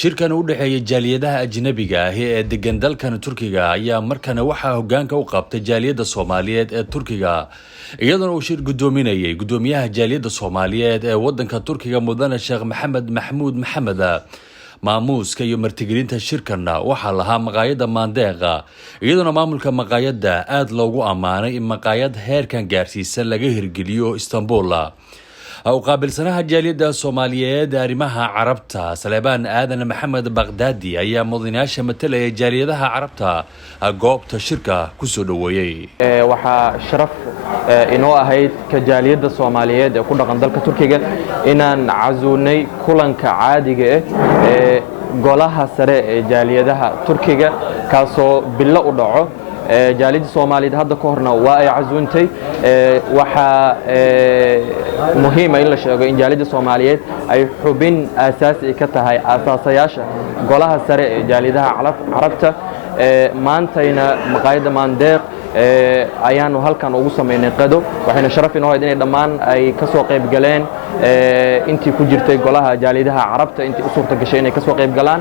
shirkan u dhaxeeya jaaliyadaha ajnabiga ah ee degan dalkan Turkiga ayaa markana waxa hoggaanka u qabtay jaaliyada Soomaaliyeed ee Turkiga iyadoo uu shir gudoominayay gudoomiyaha jaaliyada Soomaaliyeed ee wadanka Turkiga mudane Sheekh Maxamed Maxmuud Maxamed maamuuska iyo martigelinta shirkanna waxa lahaa maqaayada Maandeeqa iyadoo maamulka maqaayada aad loogu amaanay in maqaayad heerkan gaarsiisan laga hirgeliyo Istanbul أو قابل سنة جالية الصومالية دارمها عربتها سليبان آذن محمد بغدادي أيام مضيناش مثل جاليتها عربتها قوبت الشركة كسودوية وحا شرف إنه هيد كجالية الصومالية كل قندلك تركيا إن عزوني كلن كعادي قولها سرع جاليتها تركيا كاسو بالله ودعو جاليد الصومالية هذا كهرنا واي عزونتي وحا مهمة إلا شيء إن جاليد الصومالية أي حبين أساسي كتها أساسياشة قولها سريع جاليدها عربته ما أنتينا مقايدة مانديق أيانو هل كان أوصى من قدو وحين شرف إنه هيدين دمان أي كسوق يبقلين أنتي كجرتي قولها جاليدها عربته أنتي أصورتك شيء كسوق يبقلان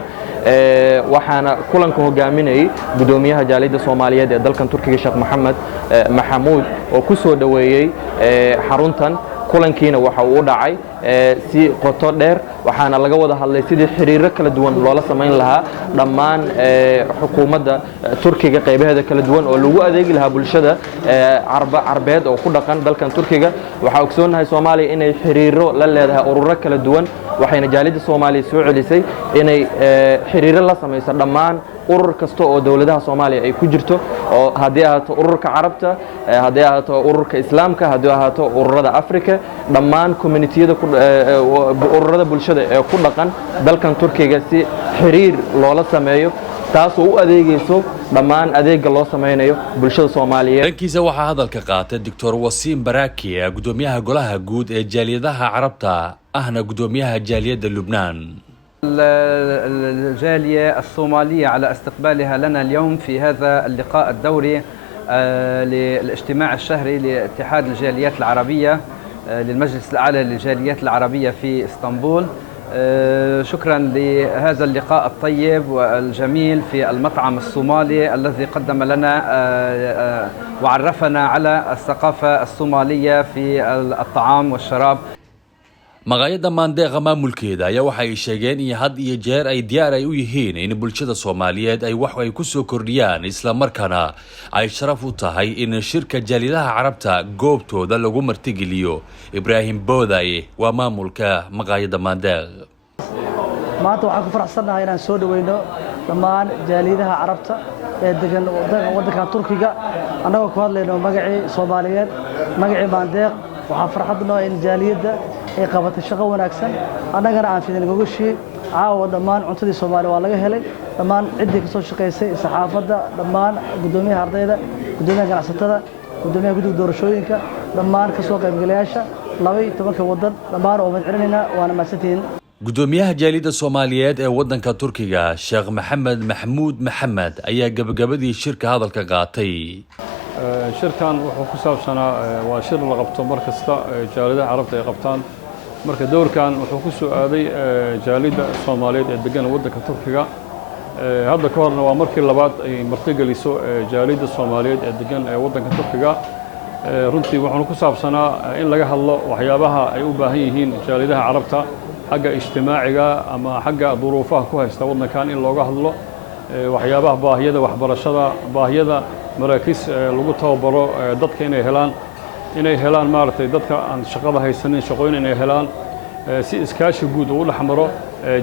waxaana kulanka hogaaminayay gudoomiyaha jaaliyada Soomaaliyeed ee dalkan Turkiga Sheekh Maxamed Maxmuud oo ku soo dhaweeyay xaruntan kulankiina waxa uu dhacay si qoto dheer waxaana laga wada hadlay sidii xiriiro kala duwan loola sameyn lahaa dhammaan xukuumadda Turkiga qaybaheeda kala duwan oo lagu adeegi lahaa bulshada Carbeed oo ku dhaqan dalkan Turkiga waxa ogsoonahay Soomaaliya inay xiriiro la leedahay ururo kala duwan waxayna jaaliyada Soomaaliya soo celisay inay xiriiro la sameeyso dhammaan urur kasta oo dawladaha Soomaaliya ay ku jirto oo hadii ahaato ururka Carabta hadii ahaato ururka Islaamka hadii ahaato ururada Afrika dhammaan community-yada ururada bulshada ee ku dhaqan dalkan Turkiga si xiriir loola sameeyo taas oo u adeegayso dhammaan adeega loo sameeyo bulshada Soomaaliyeed dankiisa waxa hadalka qaatay Dr. Wasiim Baraki gudoomiyaha golaha guud ee jaaliyadaha Carabta ahna gudoomiyaha jaaliyada Lubnaan الجالية الصومالية على استقبالها لنا اليوم في هذا اللقاء الدوري للاجتماع الشهري لاتحاد الجاليات العربية للمجلس الأعلى للجاليات العربية في اسطنبول. شكرا لهذا اللقاء الطيب والجميل في المطعم الصومالي الذي قدم لنا وعرفنا على الثقافة الصومالية في الطعام والشراب. maqaayada Maandeeqa maamulkeeda ayaa waxa ay sheegeen in had iyo jeer ay diyaar ay u yihiin in bulshada Soomaaliyeed ay wax ay ku soo kordhiyaan isla markaana ay sharaf u tahay in shirka jaaliyadaha Carabta goobtooda lagu martigeliyo Ibrahim Boodaye waa maamulka maqaayada Maandeeqa maanta waxaan ku faraxsanahay inaan soo dhaweyno dhammaan jaaliyadaha Carabta ee degan wadanka Turkiga anagoo ku hadlayno magacii Soomaaliyeed magacii Maandeeq waxaan farxadnaa in jaaliyada ay qabatay shaqo wanaagsan annagana aan fidin gogoshii caawa dhammaan cuntadii Soomaali waa laga helay dhammaan cidii ka soo shaqeysay saxaafadda dhammaan gudoomiyaha ardayda gudoomiyaha ganacsatada gudoomiyaha guddiga doorashooyinka dhammaan ka soo qaybgalayaasha 12 wadan dhammaan oo madcilinayna waana maasantiin gudoomiyaha jaaliyada Soomaaliyeed ee wadanka Turkiga Sheekh Maxamed Maxmuud Maxamed ayaa gabagabadii shirka hadalka qaatay shirkan wuxuu ku saabsanaa waa shir la qabto markasta jaaliyadaha Carabta ay qabtaan marka doorkan wuxuu ku soo aaday jaaliyada Soomaaliyeed ee degan wadanka Turkiga hadda ka horna waa markii labaad ay martigeliso jaaliyada Soomaaliyeed ee degan wadanka Turkiga runtii wuxuu ku saabsanaa in laga hadlo waxyaabaha ay u baahan yihiin jaaliyadaha Carabta xagga ijtimaaciga ama xagga duruufaha ku haysta wadankan in looga hadlo waxyaabaha baahiyada waxbarashada baahiyada maraakiis lagu tababaro dadka inay helaan maartay dadka aan shaqada haysanin shaqooyin inay helaan si iskaashi guud u dhaxmaro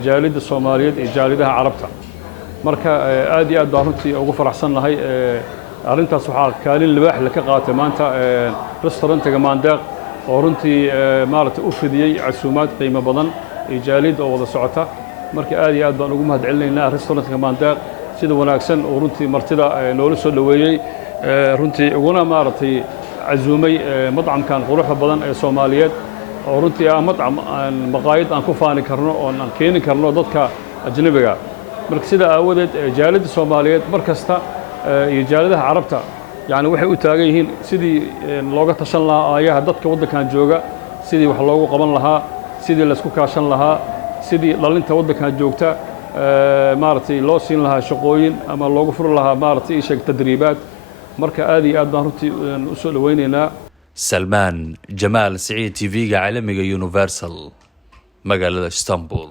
jaaliyada Soomaaliyeed iyo jaaliyadaha Carabta marka aad iyo aad baan runtii ugu faraxsanahay arrintaas waxa kaalin libaax la ka qaatay maanta restaurantiga Maandeeq oo runtii maartay u fidiyay casuumaad qiimo badan ee jaaliyada oo wada socota marka aad iyo aad baan ugu mahadcelinaynaa restaurantiga Maandeeq sida wanaagsan oo runtii martida noola soo dhaweeyay runtii uguna maartay casuumay madcamkan quruxda badan ee Soomaaliyeed oo runtii madcam maqaayad aan ku faani karno oo aan keeni karno dadka ajnabiga marka sida aawadeed jaaliyada Soomaaliyeed markasta iyo jaaliyadaha Carabta yani waxay u taagan yihiin sidii looga tashan lahaa ayaha dadka wadankan jooga sidii wax loogu qaban lahaa sidii la isku kaashan lahaa sidii dhalinta wadankan joogta maaragtay loo siin lahaa shaqooyin ama loogu furi lahaa maaragtay ii sheeg tadriibaad marka aad iyo aad baan runtii u soo dhawaynaynaa. Salmaan Jamaal Saciid TV-ga caalamiga Universal magaalada Istanbul.